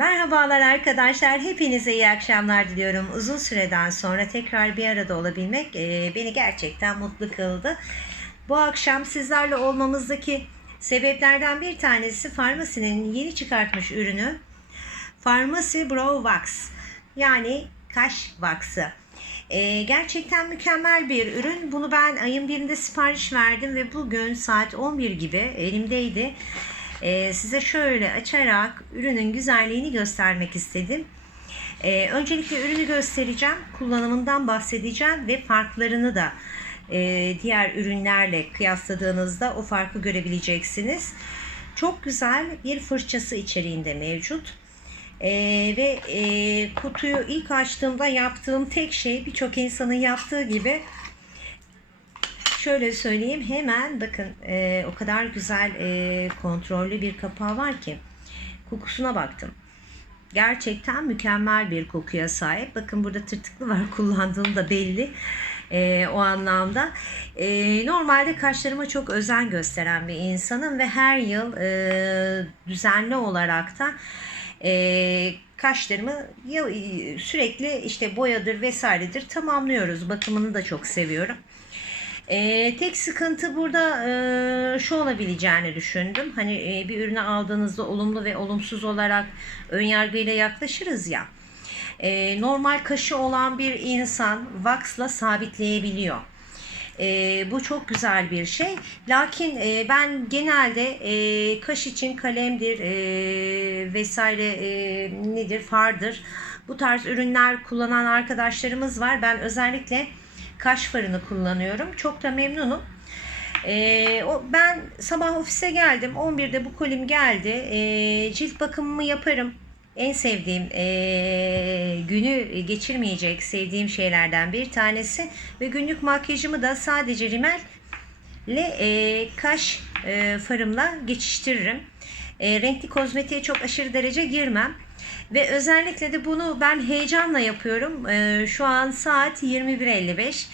Merhabalar arkadaşlar. Hepinize iyi akşamlar diliyorum. Uzun süreden sonra tekrar bir arada olabilmek e, beni gerçekten mutlu kıldı. Bu akşam sizlerle olmamızdaki sebeplerden bir tanesi Farmasi'nin yeni çıkartmış ürünü Pharmacy Brow Wax yani kaş vaksı. E, gerçekten mükemmel bir ürün. Bunu ben ayın birinde sipariş verdim ve bugün saat 11 gibi elimdeydi. Ee, size şöyle açarak ürünün güzelliğini göstermek istedim. Ee, öncelikle ürünü göstereceğim, kullanımından bahsedeceğim ve farklarını da e, diğer ürünlerle kıyasladığınızda o farkı görebileceksiniz. Çok güzel bir fırçası içeriğinde mevcut. Ee, ve e, kutuyu ilk açtığımda yaptığım tek şey birçok insanın yaptığı gibi şöyle söyleyeyim hemen bakın e, o kadar güzel e, kontrollü bir kapağı var ki kokusuna baktım. Gerçekten mükemmel bir kokuya sahip. Bakın burada tırtıklı var kullandığım da belli. E, o anlamda. E, normalde kaşlarıma çok özen gösteren bir insanım ve her yıl e, düzenli olarak da e, kaşlarımı sürekli işte boyadır vesairedir tamamlıyoruz. Bakımını da çok seviyorum. Ee, tek sıkıntı burada e, şu olabileceğini düşündüm. Hani e, bir ürünü aldığınızda olumlu ve olumsuz olarak ön yargıyla yaklaşırız ya. E, normal kaşı olan bir insan wax'la sabitleyebiliyor. E, bu çok güzel bir şey. Lakin e, ben genelde e, kaş için kalemdir e, vesaire e, nedir fardır. Bu tarz ürünler kullanan arkadaşlarımız var. Ben özellikle kaş farını kullanıyorum. Çok da memnunum. Ee, o, ben sabah ofise geldim. 11'de bu kolim geldi. Ee, cilt bakımımı yaparım. En sevdiğim e, günü geçirmeyecek sevdiğim şeylerden bir tanesi. Ve günlük makyajımı da sadece rimel ile e, kaş e, farımla geçiştiririm. E, renkli kozmetiğe çok aşırı derece girmem. Ve özellikle de bunu ben heyecanla yapıyorum. Ee, şu an saat 21.55.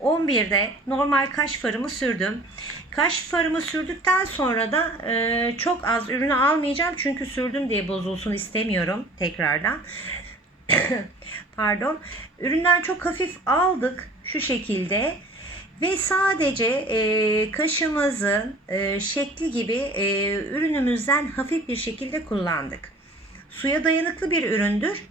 11'de normal kaş farımı sürdüm. Kaş farımı sürdükten sonra da e, çok az ürünü almayacağım. Çünkü sürdüm diye bozulsun istemiyorum tekrardan. Pardon. Üründen çok hafif aldık şu şekilde. Ve sadece e, kaşımızın e, şekli gibi e, ürünümüzden hafif bir şekilde kullandık. Suya dayanıklı bir üründür.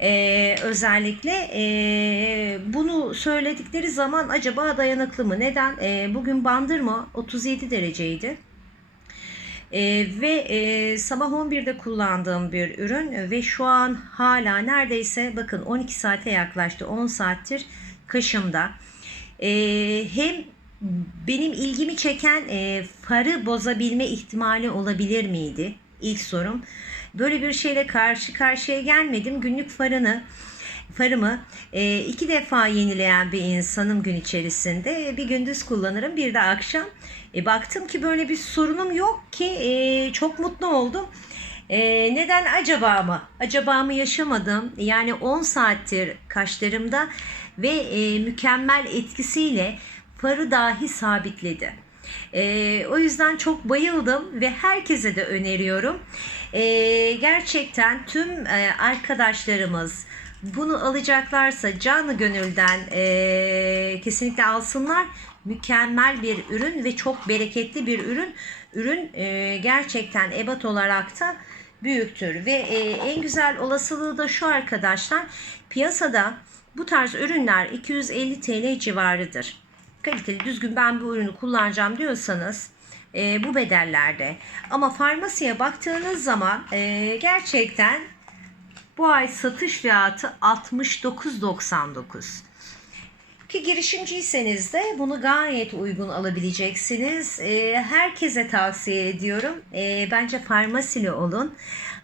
Ee, özellikle e, bunu söyledikleri zaman acaba dayanıklı mı? Neden? E, bugün bandırma 37 dereceydi. E, ve e, sabah 11'de kullandığım bir ürün ve şu an hala neredeyse bakın 12 saate yaklaştı 10 saattir kaşımda. E, hem benim ilgimi çeken e, farı bozabilme ihtimali olabilir miydi? İlk sorum. Böyle bir şeyle karşı karşıya gelmedim. Günlük farını farımı e, iki defa yenileyen bir insanım gün içerisinde. Bir gündüz kullanırım bir de akşam. E, baktım ki böyle bir sorunum yok ki e, çok mutlu oldum. E, neden acaba mı? Acaba mı yaşamadım? Yani 10 saattir kaşlarımda ve e, mükemmel etkisiyle farı dahi sabitledi. E, o yüzden çok bayıldım ve herkese de öneriyorum. E, gerçekten tüm e, arkadaşlarımız bunu alacaklarsa canı gönülden e, kesinlikle alsınlar. Mükemmel bir ürün ve çok bereketli bir ürün. Ürün e, gerçekten ebat olarak da büyüktür ve e, en güzel olasılığı da şu arkadaşlar piyasada bu tarz ürünler 250 TL civarıdır kaliteli düzgün ben bu ürünü kullanacağım diyorsanız e, bu bedellerde. Ama farmasiye baktığınız zaman e, gerçekten bu ay satış fiyatı 69.99. Ki girişimciyseniz de bunu gayet uygun alabileceksiniz. E, herkese tavsiye ediyorum. E, bence farmasili olun.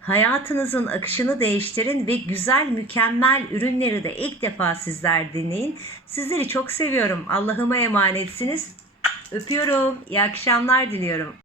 Hayatınızın akışını değiştirin ve güzel, mükemmel ürünleri de ilk defa sizler deneyin. Sizleri çok seviyorum. Allah'ıma emanetsiniz. Öpüyorum. İyi akşamlar diliyorum.